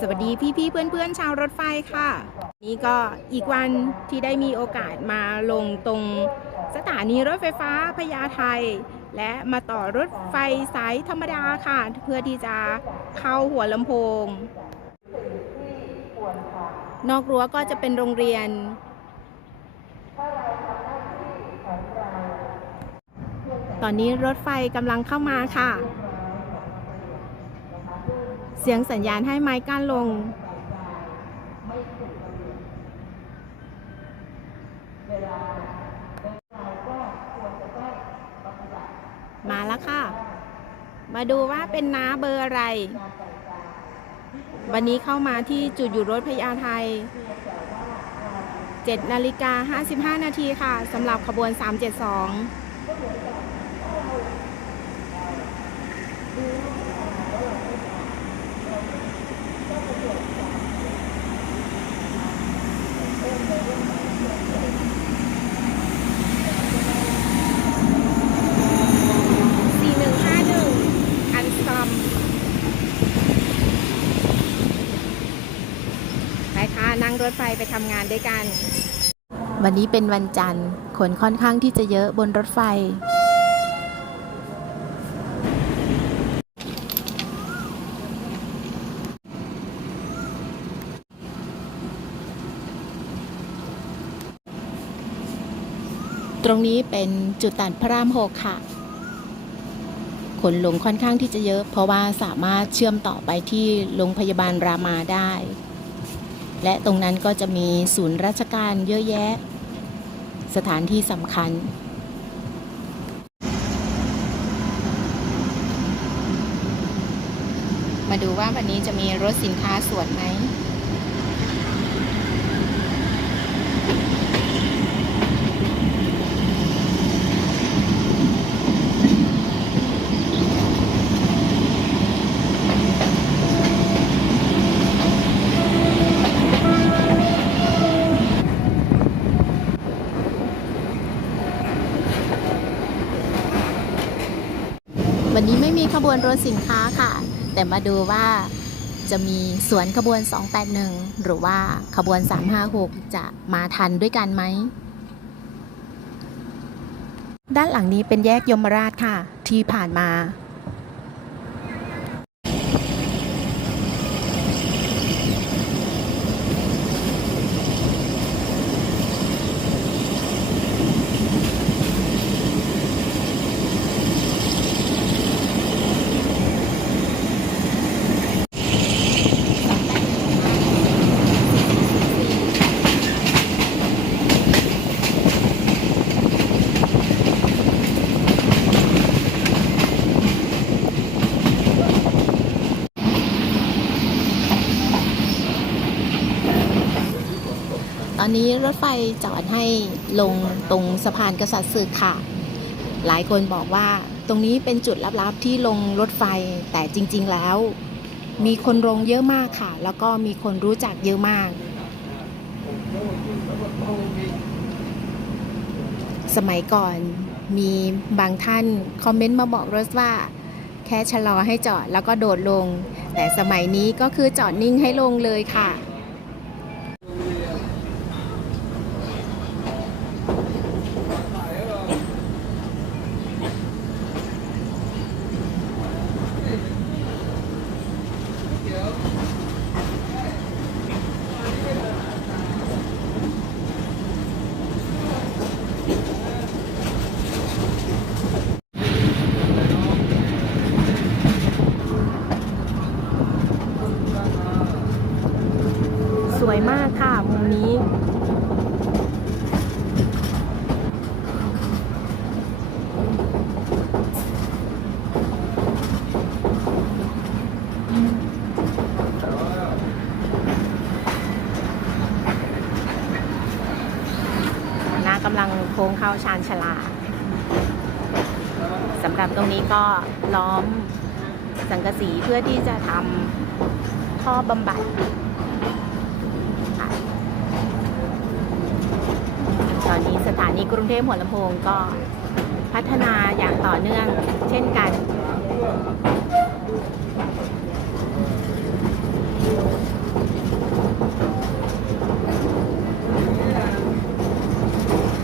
สวัสดีพี่ๆเพื่อนๆชาวรถไฟค่ะ นี่ก็อีกวันที่ได้มีโอกาสมาลงตรงสถานีรถไฟฟ้าพญาไทและมาต่อรถไฟสายธรรมดาค่ะ เพื่อที่จะเข้าหัวลำโพง นอกรั้วก็จะเป็นโรงเรียน ตอนนี้รถไฟกำลังเข้ามาค่ะ เสียงสัญญาณให้ไม้กั้นลง มาแล้วค่ะ มาดูว่าเป็นน้าเบอร์อะไร วันนี้เข้ามาที่จุดอยู่รถพญาไท7นาฬิกา55 นาทีค่ะสำหรับขบวน 372 4151 อันซัมไปค่ะนั่ง รถไฟไปทำงานด้วยกัน วันนี้เป็นวันจันทร์คนค่อนข้างที่จะเยอะบนรถไฟ ตรงนี้เป็นจุดตัดพระรามหกค่ะขนลงค่อนข้างที่จะเยอะ เพราะว่าสามารถเชื่อมต่อไปที่โรงพยาบาลรามาได้ และตรงนั้นก็จะมีศูนย์ราชการเยอะแยะ สถานที่สำคัญ มาดูว่าวันนี้จะมีรถสินค้าสวนไหม บวนรถสินค้าค่ะ แต่มาดูว่าจะมีสวนขบวน 281 หรือว่าขบวน 356 จะมาทันด้วยกันไหม ด้านหลังนี้เป็นแยกยมราชค่ะ ที่ผ่านมา อนนี้รถไฟจอดให้ลงตรงสะพานกษัตริย์ศึกค่ะ หลายคนบอกว่าตรงนี้เป็นจุดลับๆที่ลงรถไฟแต่จริง ๆแล้ว มีคนลงเยอะมากค่ะ แล้วก็มีคนรู้จักเยอะมาก สมัยก่อนมีบางท่านคอมเมนต์มาบอกรถว่า แค่ชะลอให้จอดแล้วก็โดดลง แต่สมัยนี้ก็คือจอดนิ่งให้ลงเลยค่ะากค่ะมุมนี้น้ากำลังโค้งเข้าชานชลาสำหรับตรงนี้ก็ล้อมสังกะสีเพื่อที่จะทำท่อบำบัด ถานีกรุงเทพหัวลำโพงก็พัฒนาอย่างต่อเนื่องเช่นกัน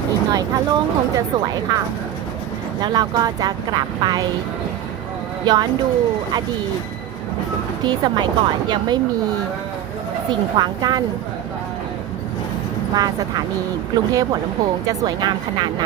อีกหน่อยถ้าโล่งคงจะสวยค่ะ แล้วเราก็จะกลับไปย้อนดูอดีตที่สมัยก่อนยังไม่มีสิ่งขวางกั้น ว่าสถานีกรุงเทพหัวลำโพงจะสวยงามขนาดไหน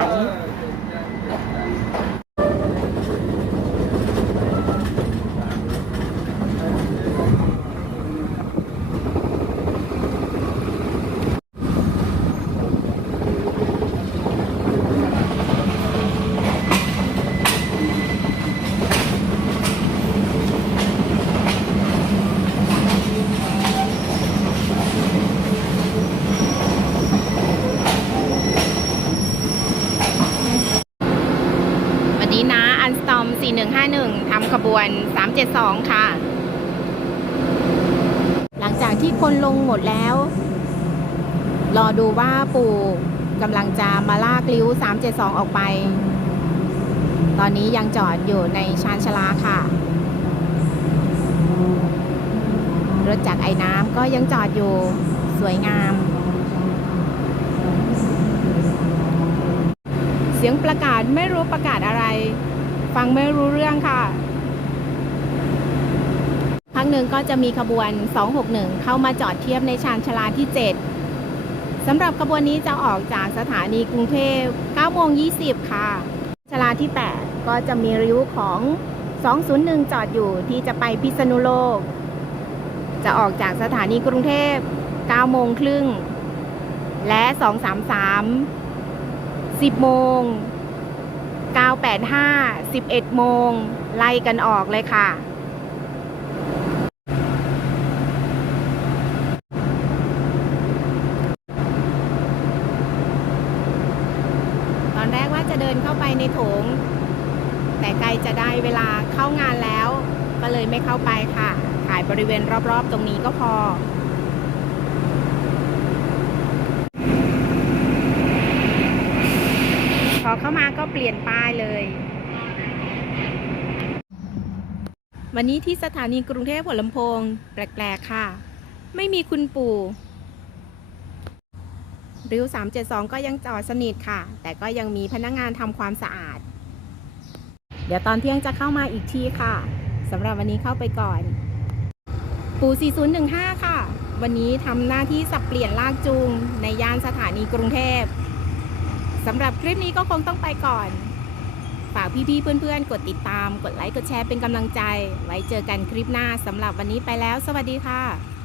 วันนี้นะอันสตอม 4151 ทำ ขบวน 372 ค่ะ หลังจากที่คนลงหมดแล้ว รอดูว่าปู่กำลังจะมาลากลิ้ว 372 ออกไป ตอนนี้ยังจอดอยู่ในชานชลาค่ะ รถจักรไอ้น้ำก็ยังจอดอยู่สวยงาม เสียงประกาศไม่รู้ประกาศอะไร ฟังไม่รู้เรื่องค่ะักหนึ่งก็จะมีขบวน 261 เข้ามาจอดเทียบในชานชลาที่ 7สำหรับขบวนนี้จะออกจากสถานีกรุงเทพ9โมง20 ค่ะ ชลาที่ 8 ก็จะมีริ้วของ 201 จอดอยู่ที่จะไปพิษณุโลก จะออกจากสถานีกรุงเทพ9โมงครึ่ง และ 233 10 โมง985 11 โมง ไล่กันออกเลยค่ะ ตอนแรกว่าจะเดินเข้าไปในโถง แต่ไกลจะได้เวลาเข้างานแล้ว ก็เลยไม่เข้าไปค่ะถ่ายบริเวณรอบๆ ตรงนี้ก็พอพอเข้ามาก็เปลี่ยนป้ายเลย วันนี้ที่สถานีกรุงเทพหัวลำโพง แปลก ๆ ค่ะ ไม่มีคุณปู่ ริ้ว 372 ก็ยังจอดสนิทค่ะ แต่ก็ยังมีพนักงงานทำความสะอาด เดี๋ยวตอนเที่ยงจะเข้ามาอีกทีค่ะสำหรับวันนี้เข้าไปก่อน ปู่4015 ค่ะ วันนี้ทำหน้าที่สับเปลี่ยนลากจูง ในย่านสถานีกรุงเทพสำหรับคลิปนี้ก็คงต้องไปก่อนฝากพี่ๆเพื่อนๆ กดติดตาม กดไลค์ กดแชร์เป็นกำลังใจ ไว้เจอกันคลิปหน้าสำหรับวันนี้ไปแล้ว สวัสดีค่ะ